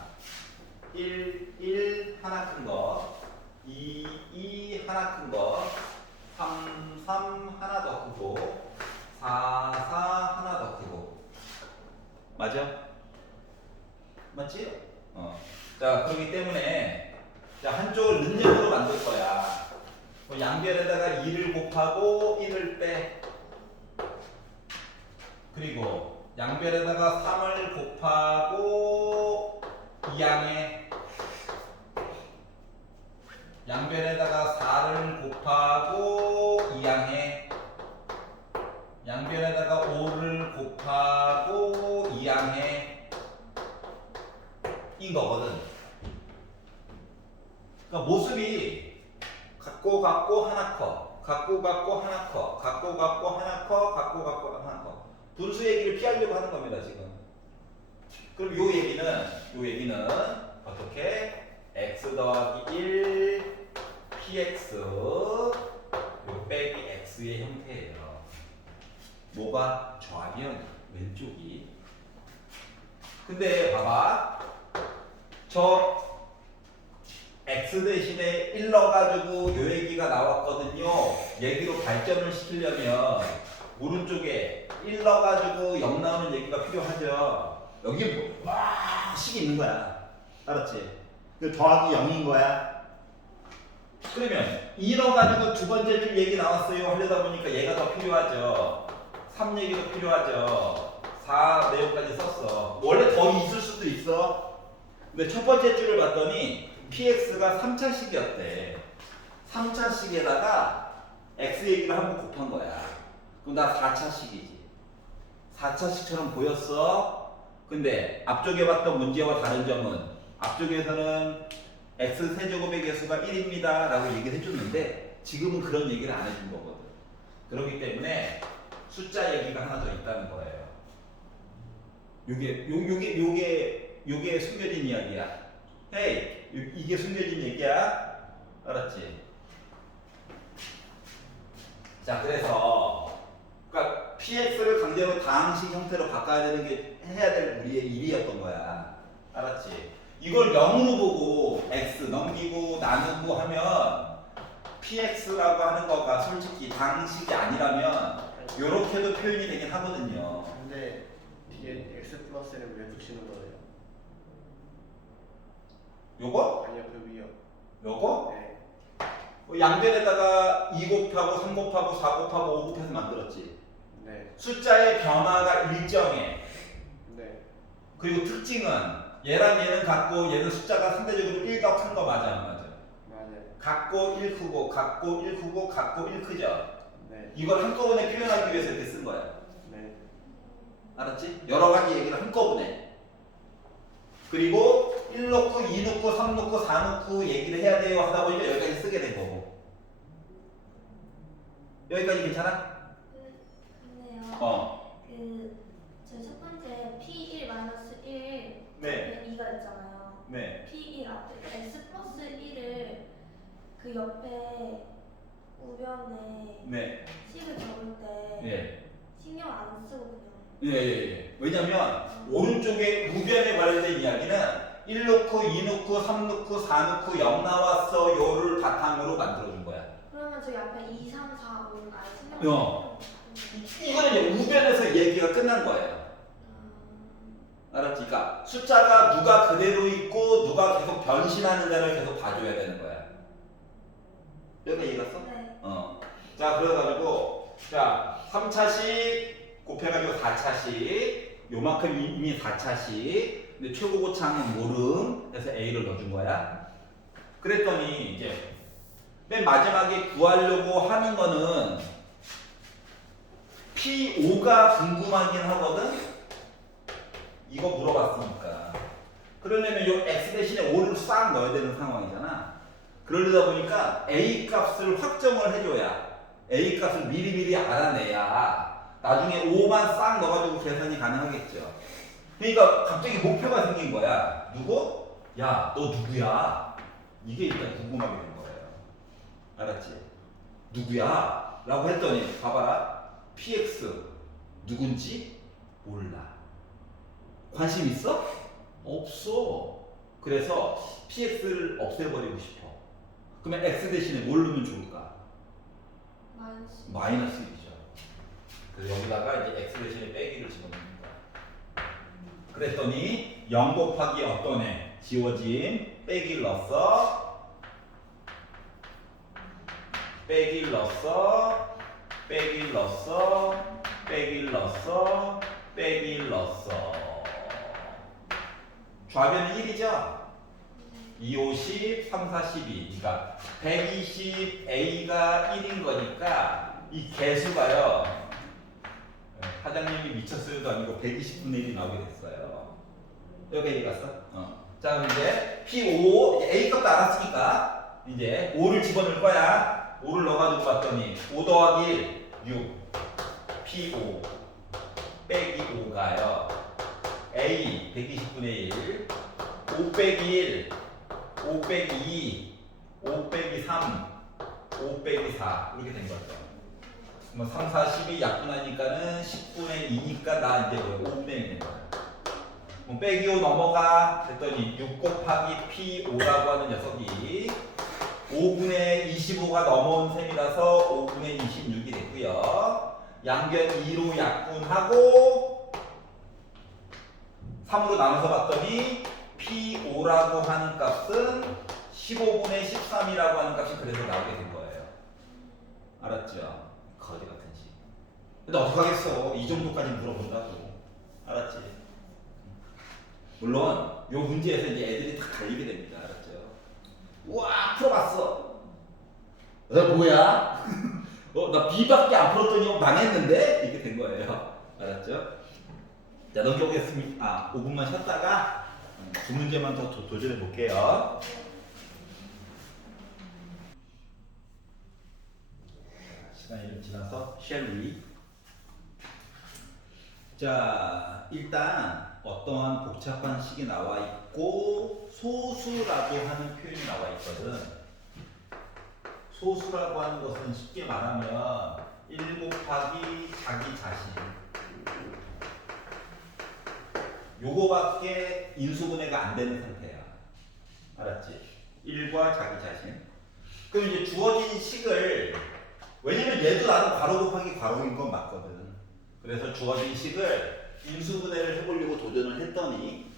1 하나 큰 거, 2 하나 큰 거, 3 하나 더 크고, 4 하나 더 크고. 맞아? 맞지? 자, 그렇기 때문에 자, 한쪽을 는역으로 만들 거야. 양변에다가 2를 곱하고 1을 빼. 그리고 양변에다가 3을 곱하고 2항에 양변에다가 4를 곱하고 2항에 양변에다가 5를 곱하고 2항에 인 거거든. 그러니까 모습이 같고 하나 커, 같고 하나 커, 같고 하나 커, 같고 하나 커. 분수 얘기를 피하려고 하는 겁니다 지금. 그럼 요 얘기는 어떻게? x 더하기 1 px 요 빼기 x의 형태예요. 뭐가 좌변 왼쪽이. 근데 봐봐, 저 x 대신에 1 넣어가지고 요 얘기가 나왔거든요. 얘기로 발전을 시키려면 오른쪽에 1 넣어가지고 0 나오는 얘기가 필요하죠. 여기 와 식이 있는 거야. 알았지? 그 더하기 0인 거야. 그러면 2 넣어가지고 두 번째 줄 얘기 나왔어요 하려다 보니까 얘가 더 필요하죠. 3 얘기도 필요하죠. 4 내용까지 썼어. 원래 더 있을 수도 있어. 근데 첫 번째 줄을 봤더니 px가 3차식이었대. 3차식에다가 x 얘기를 한번 곱한 거야. 그럼 나 4차식이지. 4차식처럼 보였어. 근데 앞쪽에 봤던 문제와 다른 점은 앞쪽에서는 x 세제곱의 개수가 1입니다 라고 얘기를 해줬는데 지금은 그런 얘기를 안 해준 거거든. 그렇기 때문에 숫자 얘기가 하나 더 있다는 거예요. 요게 숨겨진 이야기야. 헤이, 이게 숨겨진 얘기야. 알았지? 자, 그래서 그러니까 px를 강제로 다항식 형태로 바꿔야 되는 게 해야 될 우리의 일이었던 거야. 알았지? 이걸 0으로 보고 x 넘기고 나누고 하면 px라고 하는 거가 솔직히 다항식이 아니라면 요렇게도 표현이 되긴 하거든요. 근데 뒤에 x 플러스를 왜 붙이는 거예요? 요거? 아니요, 그 위요. 요거? 네. 양변에다가 2 곱하고 3 곱하고 4 곱하고 5 곱해서 만들었지. 네. 숫자의 변화가 일정해. 네. 그리고 특징은 얘랑 얘는 같고 얘는 숫자가 상대적으로 1 더 큰 거 맞아 안 맞아? 맞아요. 같고 1 크고 같고 1 크고 같고 1 크죠? 네. 이걸 한꺼번에 표현하기 위해서 이렇게 쓴 거야. 네. 알았지? 여러 가지 얘기를 한꺼번에. 그리고 1 넣고 2 넣고 3 넣고 4 넣고 얘기를 해야 돼요 하다 보니까 여기까지 쓰게 된 거고. 여기까지 괜찮아? 근데요. 저 첫 번째 P1-1 네. 2가 있잖아요. 네. P1 앞에 X 플러스 1을 그 옆에 우변에 네. 식을 적을 때 예. 신경 안 쓰고 예, 예, 예. 왜냐면 오른쪽에 우변에 관련된 이야기는 1 넣고 2 넣고 3 넣고 4 넣고 0 나왔어 요를 바탕으로 만들어준 거야. 그러면 저기 앞에 2, 3, 4, 5는 아예 신경 어. 이거는 이제 우변에서 얘기가 끝난 거예요. 알았지? 그러니까 숫자가 누가 그대로 있고 누가 계속 변신하는가를 계속 봐줘야 되는 거야. 여기까지 이해갔어? 네. 자, 그래가지고 자 3차식 곱해가지고 4차식 요만큼 이미 4차식 근데 최고고창은 모름 그래서 A를 넣어준 거야. 그랬더니 이제 맨 마지막에 구하려고 하는 거는 P5가 궁금하긴 하거든. 이거 물어봤으니까. 그러려면 요 X 대신에 5를 싹 넣어야 되는 상황이잖아. 그러려다 보니까 A 값을 확정을 해줘야 A 값을 미리미리 알아내야 나중에 5만 싹 넣어가지고 계산이 가능하겠죠. 그러니까 갑자기 목표가 생긴 거야. 누구? 야, 너 누구야? 이게 일단 궁금하게 된 거예요. 알았지? 누구야? 라고 했더니 봐봐라. PX 누군지 몰라. 관심 있어? 없어. 그래서 PX를 없애버리고 싶어. 그러면 X 대신에 뭘 넣으면 좋을까? 마이너스. 마이너스 1이죠. 그래서 여기다가 이제 X 대신에 빼기를 집어넣는 거야. 그랬더니 0 곱하기 어떤 애 지워진 빼기를 넣었어. 빼기를 넣었어. 빼기를 넣었어. 빼기를 넣었어. 빼기를 넣었어. 좌변은 1이죠? 2, 5, 10, 3, 4, 12. 그러니까 120A가 1인 거니까 이 개수가요. 사장님이 미쳤어요도 아니고 120분의 1이 나오게 됐어요. 여기 갔어? 자, 그럼 이제 P5, A 값도 알았으니까 이제 5를 집어넣을 거야. 5를 넣어가지고 봤더니 5 더하기 1, 6. P5 빼기 5가요. A 120분의 1, 5 빼기 1, 5 빼기 2, 5 빼기 3, 5 빼기 4 이렇게 된 거죠. 뭐 3, 4, 10이 약분하니까는 10분의 2니까 나 이제 5분의 1 된 거야. 그럼 빼기 5 넘어가 했더니 6 곱하기 P5라고 하는 녀석이 5분의 25가 넘어온 셈이라서 5분의 26이 됐고요. 양변 2로 약분하고 3으로 나눠서 봤더니 P5라고 하는 값은 15분의 13이라고 하는 값이 그래서 나오게 된 거예요. 알았죠? 거지 같은 식. 근데 어떡하겠어. 이 정도까지 물어본다고. 알았지? 물론 요 문제에서 이제 애들이 다 갈리게 됩니다. 알았죠? 우와 풀어봤어. 너 뭐야? 나 B밖에 안 풀었더니 망했는데? 이렇게 된 거예요. 알았죠? 자, 넘겨보겠습니다. 5분만 쉬었다가 두 문제만 더 도전해 볼게요. 시간이 좀 지나서 쉘리. 자, 일단 어떠한 복잡한 식이 나와 있고 소수라고 하는 표현이 나와 있거든. 소수라고 하는 것은 쉽게 말하면 1 곱하기 자기 자신 요거밖에 인수분해가 안 되는 상태야. 알았지? 1과 자기 자신. 그럼 이제 주어진 식을, 왜냐면 얘도 나도 괄호 곱하기 괄호인 건 맞거든. 그래서 주어진 식을 인수분해를 해보려고 도전을 했더니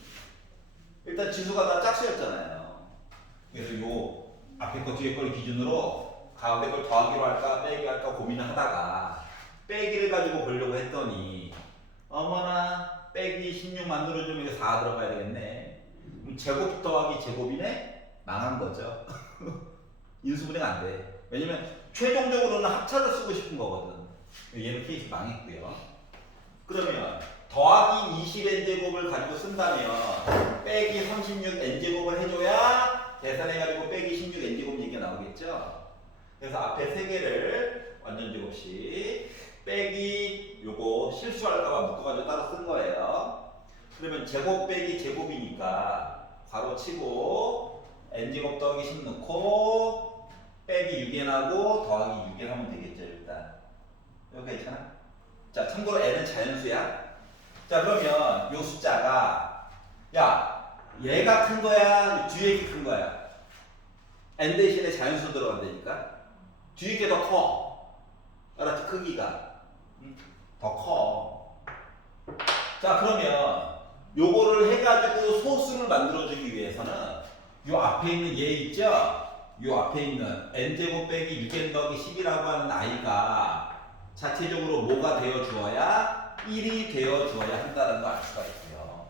일단 지수가 다 짝수였잖아요. 그래서 요 앞에 거 뒤에 걸 기준으로 가운데 걸 더하기로 할까 빼기 할까 고민을 하다가 빼기를 가지고 보려고 했더니 어머나 빼기 16 만들어주면 이거 4 들어가야 되겠네. 그럼 제곱 더하기 제곱이네? 망한 거죠. 인수분해가 안 돼. 왜냐면 최종적으로는 합차를 쓰고 싶은 거거든. 얘는 케이스 망했고요. 그러면 더하기 20n제곱을 가지고 쓴다면 빼기 36n제곱을 해줘야 계산해가지고 빼기 16n제곱 얘기가 나오겠죠. 그래서 앞에 세 개를 완전 제곱씩 빼기 요거 실수할까봐 묶어가지고 따로 쓴 거예요. 그러면 제곱 빼기 제곱이니까 괄호 치고 n제곱 더하기 10 넣고 빼기 6n하고 더하기 6n 하면 되겠죠. 일단 이거 괜찮아? 자, 참고로 n은 자연수야. 자, 그러면 요 숫자가 야 얘가 큰 거야 뒤에 게 큰 거야? n 대신에 자연수 들어간다니까 뒤에 게 더 커. 알았지? 크기가 더 커. 자, 그러면 요거를 해가지고 소수를 만들어주기 위해서는 요 앞에 있는 얘 있죠? 요 앞에 있는 n제곱 빼기 6n 더하기 10이라고 하는 아이가 자체적으로 뭐가 되어 주어야 1이 되어 주어야 한다는 거 알 수가 있고요.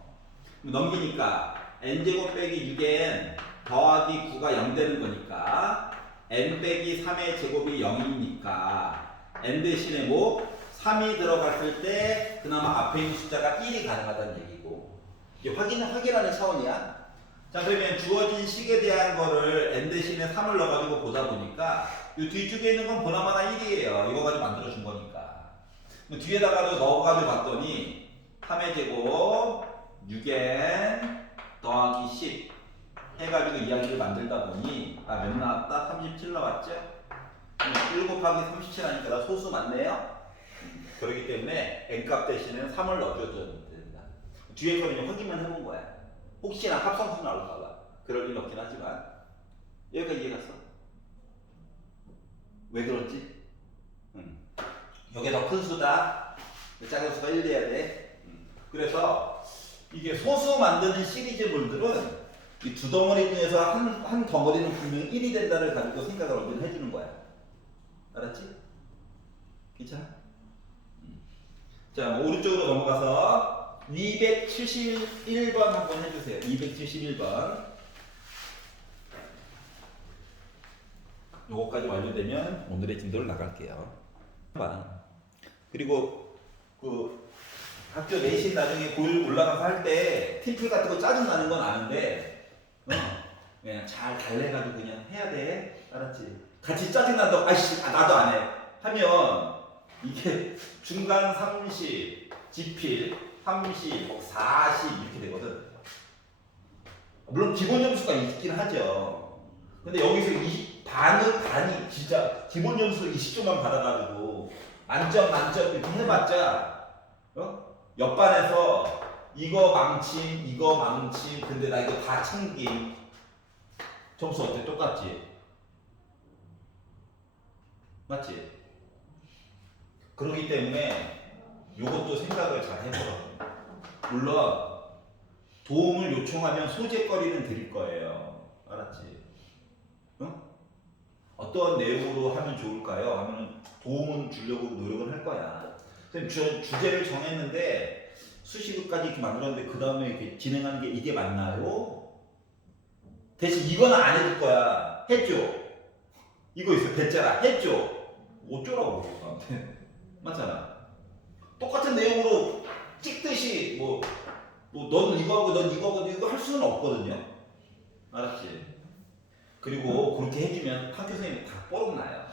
넘기니까 n제곱 빼기 6n 더하기 9가 0 되는 거니까 n 빼기 3의 제곱이 0이니까 n 대신에 뭐 3이 들어갔을 때 그나마 앞에 있는 숫자가 1이 가능하다는 얘기고 이게 확인하는 차원이야. 자, 그러면 주어진 식에 대한 거를 n 대신에 3을 넣어가지고 보다 보니까 이 뒤쪽에 있는 건 보나마나 1이에요. 이거 가지고 만들어준 거니까. 뒤에다가도 넣어가지고 봤더니 3의 제곱 6n 더하기 10 해가지고 이야기를 만들다 보니 몇 나왔다? 37 나왔죠? 1 곱하기 37 하니까 나 소수 맞네요? 그렇기 때문에 n값 대신에는 3을 넣어줘야 된다. 뒤에 거는 확인만 해본 거야. 혹시나 합성수 나올까봐. 그럴 일 없긴 하지만 여기까지 이해갔어? 왜 그런지? 여기 더 큰 수다. 작은 수가 1 돼야 돼. 그래서 이게 소수 만드는 시리즈물들은 이 두 덩어리 중에서 한 덩어리는 분명히 1이 된다를 가지고 생각을 언제나 해주는 거야. 알았지? 괜찮아? 자, 오른쪽으로 넘어가서 271번 한번 해주세요. 271번. 요거까지 완료되면 오늘의 진도를 나갈게요. 그리고 그 학교 내신 나중에 고1 올라가서 할 때 팀플 같은 거 짜증 나는 건 아는데 그냥 잘 달래가지고 그냥 해야 돼. 알았지? 같이 짜증 난다고 아이씨 나도 안 해. 하면 이게 중간 30, 지필 30, 40 이렇게 되거든. 물론 기본 점수가 있긴 하죠. 근데 여기서 반이 진짜 기본 점수 20점만 받아가지고 만점 이렇게 해봤자 옆반에서 이거 망침 근데 나 이거 다 챙김 점수 어때? 똑같지? 맞지? 그러기 때문에 이것도 생각을 잘 해보라고. 물론 도움을 요청하면 소재거리는 드릴 거예요. 알았지? 응? 어떤 내용으로 하면 좋을까요? 하면 도움은 주려고 노력을 할 거야. 선생님 주제를 정했는데 수식어까지 이렇게 만들었는데 그 다음에 이렇게 진행하는 게 이게 맞나요? 대신 이거는 안 해줄 거야. 해줘. 이거 있어. 됐잖아. 해줘. 어쩌라고 그러고 나한테. 맞잖아. 똑같은 내용으로 찍듯이 넌 이거 하고 넌 이거 하고 이거 할 수는 없거든요. 알았지? 그리고 그렇게 해주면 학교 선생님이 다 뽀록나요.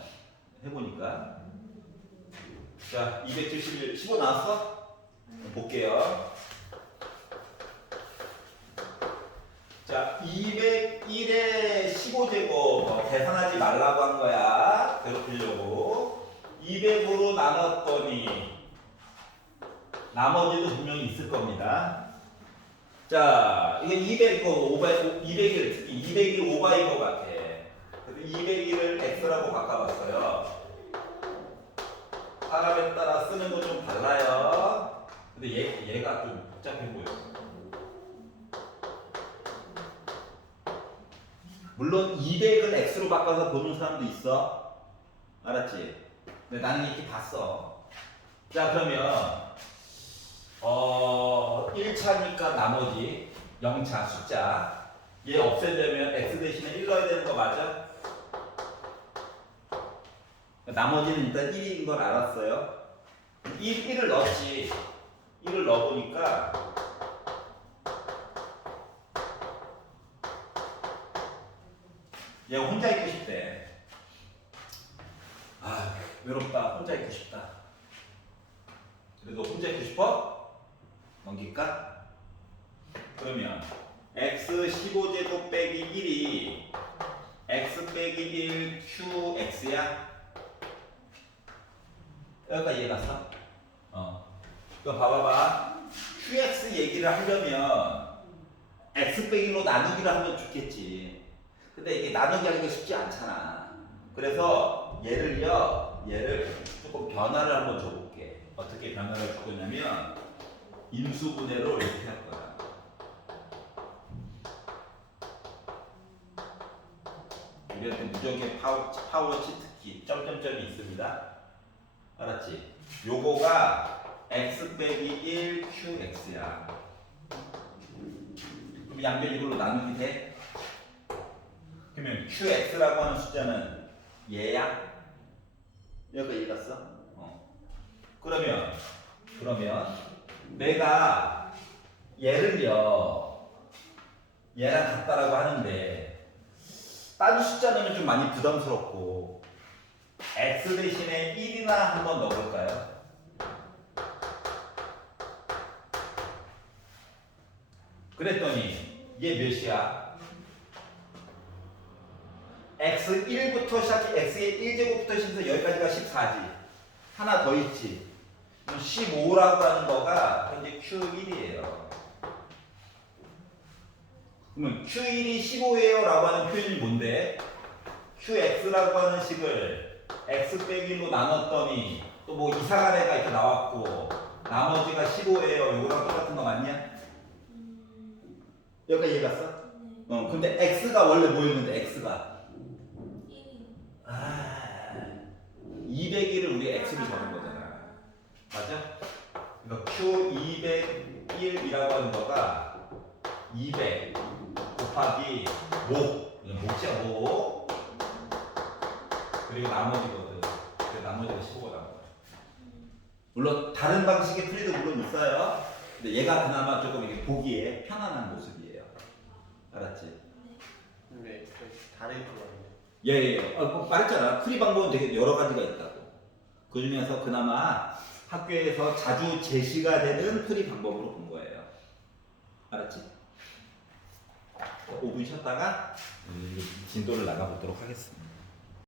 해보니까. 자, 271, 15 나왔어? 볼게요. 자, 201의 15제곱 계산하지 말라고 한 거야. 괴롭히려고. 200으로 나눴더니 나머지도 분명히 있을 겁니다. 자, 이게 200일, 200이 오바인 것 같아. 그래서 201을 x라고 바꿔봤어요. 사람에 따라 쓰는 거 좀 달라요. 근데 얘가 좀 복잡해 보여. 물론 200을 x로 바꿔서 보는 사람도 있어. 알았지? 근데 나는 이렇게 봤어. 자, 그러면 1차니까 나머지 0차 숫자 얘 없애려면 x 대신에 1 넣어야 되는 거 맞아? 나머지는 일단 1인 걸 알았어요. 1을 넣었지. 1을 넣어보니까 얘가 혼자 있고 싶대. 아, 외롭다. 혼자 있고 싶다. 그래도 혼자 있고 싶어? 넘길까? 그러면 x 15제곱 빼기 1이 x 빼기 1 qx야? 여기까지 이해갔어? 그럼 봐봐봐. qx 얘기를 하려면 x 빼기 1로 나누기를 하면 좋겠지. 근데 이게 나누기 하기가 쉽지 않잖아. 그래서 얘를 조금 변화를 한번 줘볼게. 어떻게 변화를 줄 거냐면 인수분해로 이렇게 할 거야. 우리한테 무적의 파워치 특히 점점점이 있습니다. 알았지? 요거가 x 빼기 1 qx야. 그럼 양변 이걸로 나누기 돼? 그러면 qx라고 하는 숫자는 얘야? 여기까지 이해갔어? 그러면 내가 얘를요 얘랑 같다라고 하는데 딴 숫자 넣으면 좀 많이 부담스럽고 x 대신에 1이나 한번 넣어볼까요? 그랬더니 얘 몇이야? x1부터 시작해 x의 1제곱부터 시작해서 여기까지가 14지. 하나 더 있지. 15라고 하는 거가 현재 Q1이에요. 그러면 Q1이 15예요 라고 하는 표현이 뭔데? QX라고 하는 식을 X 빼기 1로 나눴더니 또 뭐 이상한 애가 이렇게 나왔고 나머지가 15예요. 요거랑 똑같은 거 맞냐? 여기까지 이해 갔어? 네. 근데 X가 원래 뭐였는데 X가 1이요. 200일을 우리 X로 적은 거잖아. 맞아? 그러니까 Q201이라고 하는 거가 200 곱하기 목. 이건 목이야 목. 그리고 나머지거든. 그 나머지가 15가 나온 거야. 물론 다른 방식의 풀이도 물론 있어요. 근데 얘가 그나마 조금 이렇게 보기에 편안한 모습이에요. 알았지? 근데 좀 다르게 들어가는데. 예. 뭐 말했잖아. 풀이 방법은 되게 여러 가지가 있다고. 그 중에서 그나마 학교에서 자주 제시가 되는 풀이 방법으로 본 거예요. 알았지? 5분 쉬었다가 진도를 나가보도록 하겠습니다.